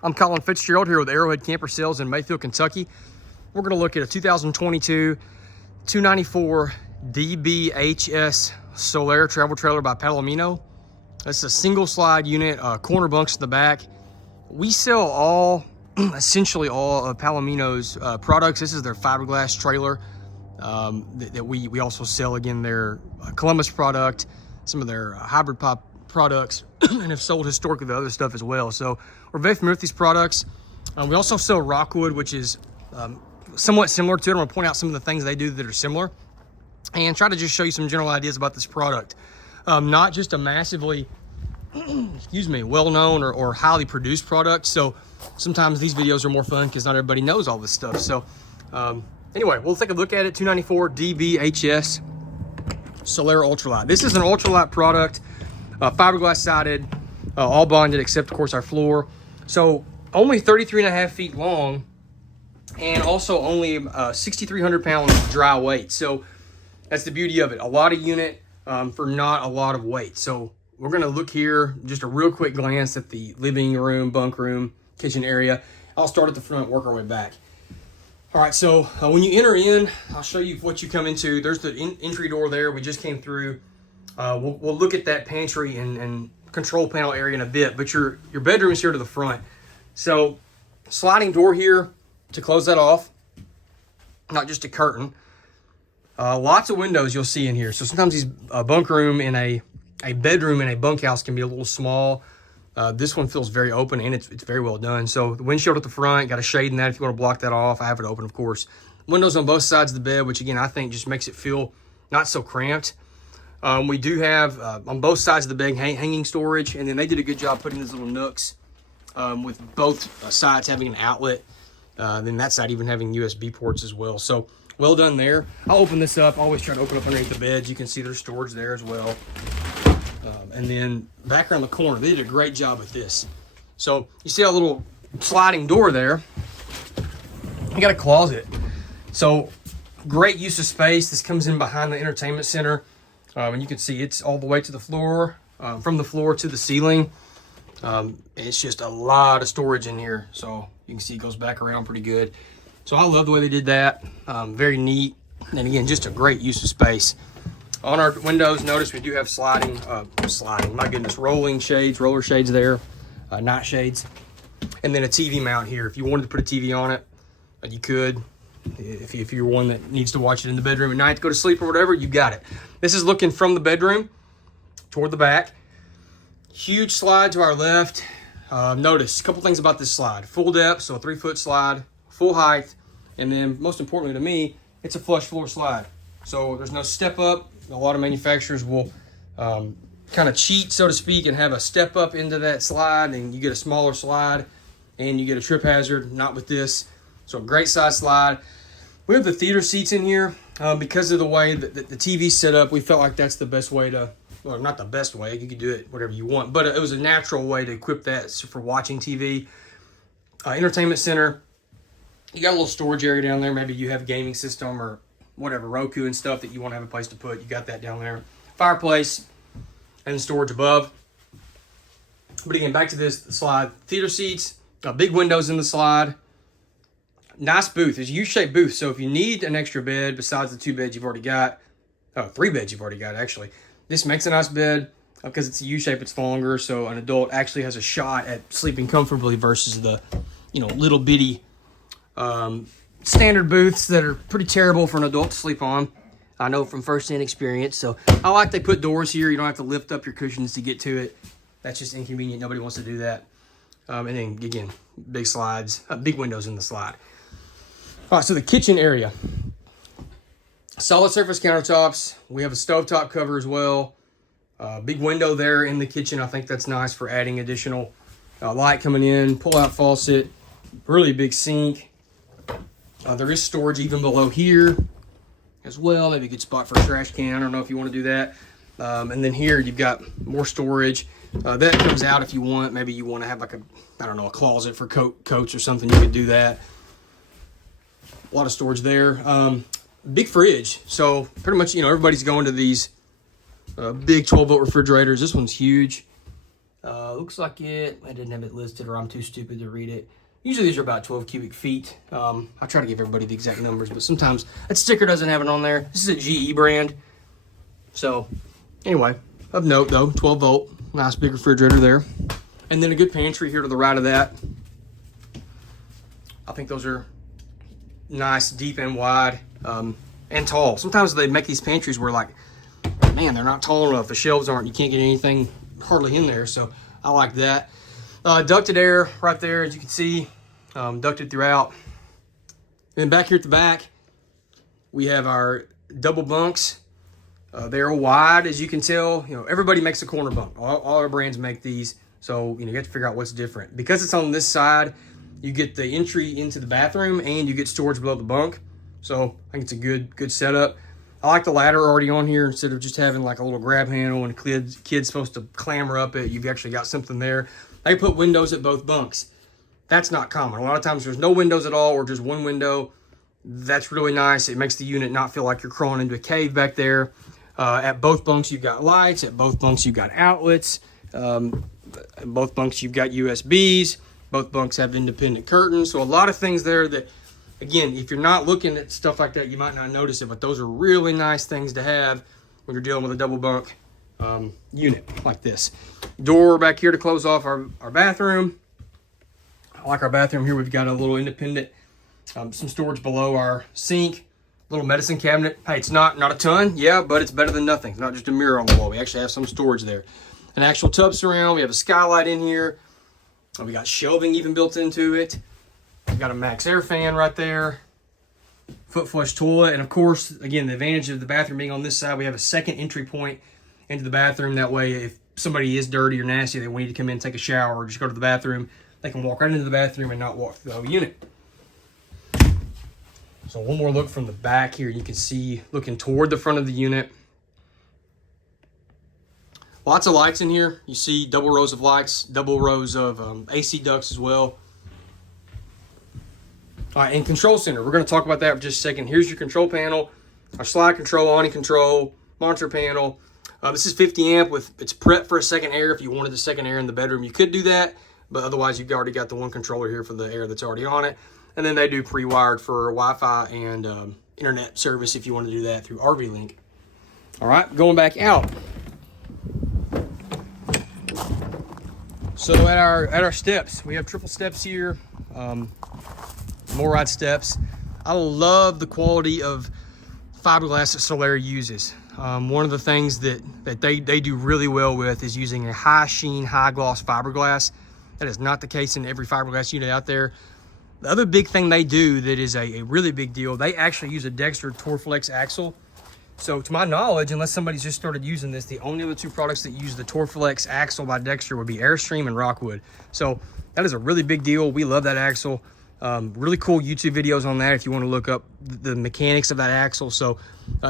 I'm Colin Fitzgerald here with Arrowhead Camper Sales in Mayfield, Kentucky. We're going to look at a 2022 294 DBHS Solaire travel trailer by Palomino. This is a single slide unit, corner bunks in the back. We sell essentially all of Palomino's products. This is their fiberglass trailer that we also sell, again, their Columbus product, some of their hybrid pop products, and have sold historically the other stuff as well. So we're very familiar with these products. We also sell Rockwood, which is somewhat similar to it. I'm going to point out some of the things they do that are similar and try to just show you some general ideas about this product. Not just a massively well-known or highly produced product. So sometimes these videos are more fun because not everybody knows all this stuff. So anyway, we'll take a look at it. 294 DBHS Solaire Ultralight. This is an ultralight product, fiberglass sided, all bonded except of course our floor. So only 33.5 feet long, and also only 6,300 pounds dry weight. So that's the beauty of it. A lot of unit for not a lot of weight. So we're gonna look here, just a real quick glance at the living room, bunk room, kitchen area. I'll start at the front, work our way back. All right, so when you enter in, I'll show you what you come into. There's the entry door there. We just came through. We'll look at that pantry and control panel area in a bit, but your bedroom is here to the front. So sliding door here to close that off, not just a curtain. Lots of windows you'll see in here. So sometimes these bunk room in a bedroom in a bunkhouse can be a little small. This one feels very open, and it's very well done. So the windshield at the front, got a shade in that if you want to block that off. I have it open, of course. Windows on both sides of the bed, which again, I think just makes it feel not so cramped. We do have on both sides of the bed hanging storage, and then they did a good job putting these little nooks with both sides having an outlet. Then that side even having USB ports as well. So well done there. I'll open this up. I always try to open up underneath the beds. You can see there's storage there as well. And then back around the corner, they did a great job with this. So you see a little sliding door there. You got a closet. So great use of space. This comes in behind the entertainment center. And you can see it's all the way to the floor, from the floor to the ceiling. It's just a lot of storage in here. So you can see it goes back around pretty good. So I love the way they did that. Very neat. And again, just a great use of space. On our windows, notice we do have rolling shades, roller shades there, night shades. And then a TV mount here. If you wanted to put a TV on it, you could. If you're one that needs to watch it in the bedroom at night to go to sleep or whatever, you got it. This is looking from the bedroom toward the back. Huge slide to our left. Notice a couple things about this slide. Full depth, so a 3-foot slide, full height, and then most importantly to me, it's a flush floor slide. So there's no step up. A lot of manufacturers will kind of cheat, so to speak, and have a step up into that slide, and you get a smaller slide, and you get a trip hazard. Not with this. So a great size slide. We have the theater seats in here. Because of the way that the TV's set up, we felt like that's the best way to, well, not the best way, you can do it whatever you want, but it was a natural way to equip that for watching TV. Entertainment center, you got a little storage area down there. Maybe you have a gaming system or whatever, Roku and stuff that you want to have a place to put. You got that down there. Fireplace and storage above. But again, back to this slide. Theater seats, big windows in the slide. Nice booth. It's a U-shaped booth, so if you need an extra bed besides the 2 beds you've already got, 3 beds you've already got actually, this makes a nice bed because it's a U-shape, it's longer, so an adult actually has a shot at sleeping comfortably versus the, little bitty standard booths that are pretty terrible for an adult to sleep on. I know from first-hand experience. So I like they put doors here. You don't have to lift up your cushions to get to it. That's just inconvenient. Nobody wants to do that. And then again, big slides, big windows in the slide. All right, so the kitchen area. Solid surface countertops. We have a stovetop cover as well. Big window there in the kitchen. I think that's nice for adding additional light coming in. Pull-out faucet. Really big sink. There is storage even below here as well. Maybe a good spot for a trash can. I don't know if you want to do that. And then here you've got more storage. That comes out if you want. Maybe you want to have like a closet for coats or something. You could do that. A lot of storage there. Big fridge. So pretty much, everybody's going to these big 12-volt refrigerators. This one's huge. Looks like it. I didn't have it listed, or I'm too stupid to read it. Usually these are about 12 cubic feet. I try to give everybody the exact numbers, but sometimes that sticker doesn't have it on there. This is a GE brand. So anyway, of note though, 12 volt, nice big refrigerator there. And then a good pantry here to the right of that. I think those are nice, deep and wide, and tall. Sometimes they make these pantries where, like, man, they're not tall enough. The shelves aren't, you can't get anything hardly in there. So I like that. Ducted air right there, as you can see, ducted throughout. And then back here at the back, we have our double bunks. They're wide, as you can tell. You know, everybody makes a corner bunk. All our brands make these. So, you know, you have to figure out what's different. Because it's on this side, you get the entry into the bathroom and you get storage below the bunk. So I think it's a good setup. I like the ladder already on here instead of just having like a little grab handle and kid's supposed to clamber up it. You've actually got something there. They put windows at both bunks. That's not common. A lot of times there's no windows at all or just one window. That's really nice. It makes the unit not feel like you're crawling into a cave back there. At both bunks, you've got lights. At both bunks, you've got outlets. At both bunks, you've got USBs. Both bunks have independent curtains. So a lot of things there that, again, if you're not looking at stuff like that, you might not notice it. But those are really nice things to have when you're dealing with a double bunk unit like this. Door back here to close off our bathroom. I like our bathroom here. We've got a little independent, some storage below our sink. Little medicine cabinet. Hey, it's not a ton, yeah, but it's better than nothing. It's not just a mirror on the wall. We actually have some storage there. An actual tub surround. We have a skylight in here. We got shelving even built into it. We got a max air fan right there. Foot flush toilet. And of course, again, the advantage of the bathroom being on this side, we have a second entry point into the bathroom. That way, if somebody is dirty or nasty, they need to come in, take a shower, or just go to the bathroom, they can walk right into the bathroom and not walk through the whole unit. So one more look from the back here. You can see looking toward the front of the unit. Lots of lights in here. You see double rows of lights, double rows of AC ducts as well. All right, and control center. We're going to talk about that for just a second. Here's your control panel, our slide control, awning control, monitor panel. This is 50 amp with, it's prepped for a second air. If you wanted the second air in the bedroom, you could do that. But otherwise, you've already got the one controller here for the air that's already on it. And then they do pre-wired for Wi-Fi and internet service if you want to do that through RV Link. All right, going back out. So at our steps, we have triple steps here, more ride steps. I love the quality of fiberglass that Solaire uses. One of the things that they do really well with is using a high sheen, high gloss fiberglass. That is not the case in every fiberglass unit out there. The other big thing they do that is a really big deal, they actually use a Dexter Torflex axle. So to my knowledge, unless somebody's just started using this, the only other two products that use the Torflex axle by Dexter would be Airstream and Rockwood. So that is a really big deal. We love that axle. Really cool YouTube videos on that if you want to look up the mechanics of that axle. So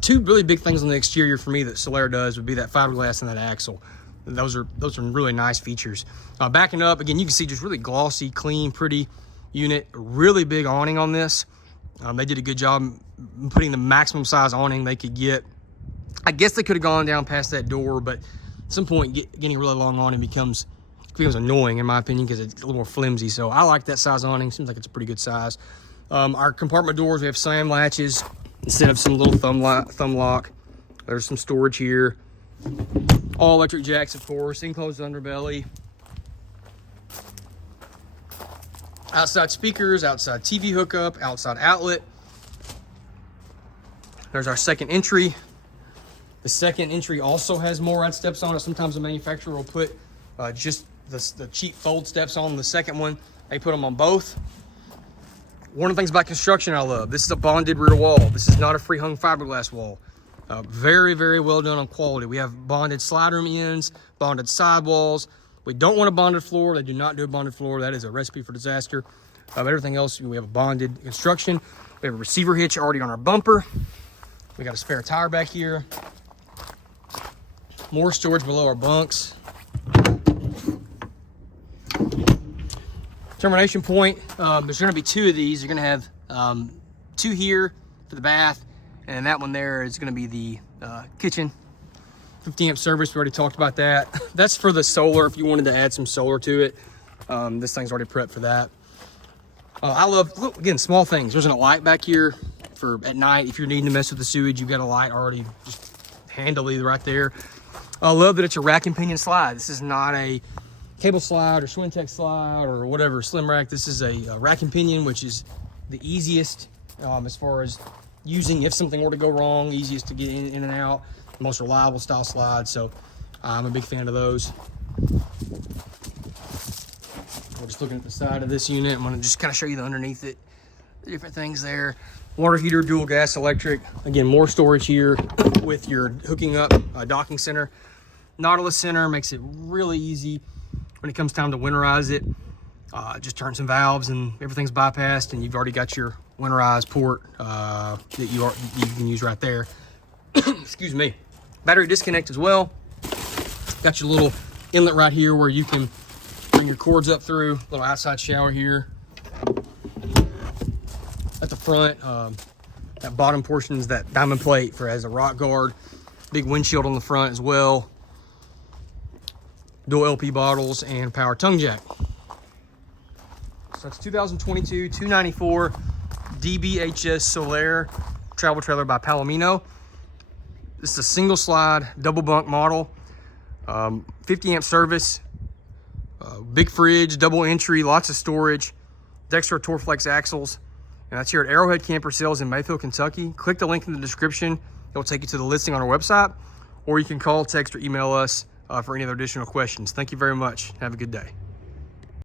two really big things on the exterior for me that Solaire does would be that fiberglass and that axle. Those are really nice features. Backing up, again, you can see just really glossy, clean, pretty unit. Really big awning on this. They did a good job putting the maximum size awning they could get. I guess they could have gone down past that door, but at some point getting a really long awning becomes annoying in my opinion because it's a little more flimsy. So I like that size awning. Seems like it's a pretty good size. Our compartment doors, we have slam latches instead of some little thumb lock. There's some storage here. All electric jacks, of course. Enclosed underbelly. Outside speakers, outside TV hookup, outside outlet. There's our second entry. The second entry also has more ride steps on it. Sometimes the manufacturer will put just the cheap fold steps on the second one. They put them on both. One of the things about construction I love, this is a bonded rear wall. This is not a free hung fiberglass wall. Very, very well done on quality. We have bonded slide room ends, bonded sidewalls. We don't want a bonded floor. They do not do a bonded floor. That is a recipe for disaster. But everything else, we have a bonded construction. We have a receiver hitch already on our bumper. We got a spare tire back here. More storage below our bunks. Termination point. There's going to be two of these. You're going to have two here for the bath, and that one there is going to be the kitchen. 50 amp service, we already talked about that. That's for the solar, if you wanted to add some solar to it. This thing's already prepped for that. I love, look, again, small things. There's a light back here for at night. If you're needing to mess with the sewage, you've got a light already just handily right there. I love that it's a rack and pinion slide. This is not a cable slide or Swintex slide or whatever slim rack. This is a rack and pinion, which is the easiest as far as using if something were to go wrong, easiest to get in and out, most reliable style slide. So I'm a big fan of those. We're just looking at the side of this unit. I'm gonna just kind of show you the underneath it, the different things there. Water heater, dual gas, electric. Again, more storage here with your hooking up docking center. Nautilus center makes it really easy when it comes time to winterize it. Just turn some valves and everything's bypassed, and you've already got your winterized port that you can use right there. Excuse me. Battery disconnect as well. Got your little inlet right here where you can bring your cords up through. Little outside shower here. At the front, that bottom portion is that diamond plate for as a rock guard. Big windshield on the front as well. Dual LP bottles and power tongue jack. So it's 2022 294 DBHS Solaire travel trailer by Palomino. This is a single slide, double bunk model, 50 amp service, big fridge, double entry, lots of storage, Dexter Torflex axles. And that's here at Arrowhead Camper Sales in Mayfield, Kentucky. Click the link in the description. It will take you to the listing on our website, or you can call, text, or email us for any other additional questions. Thank you very much. Have a good day.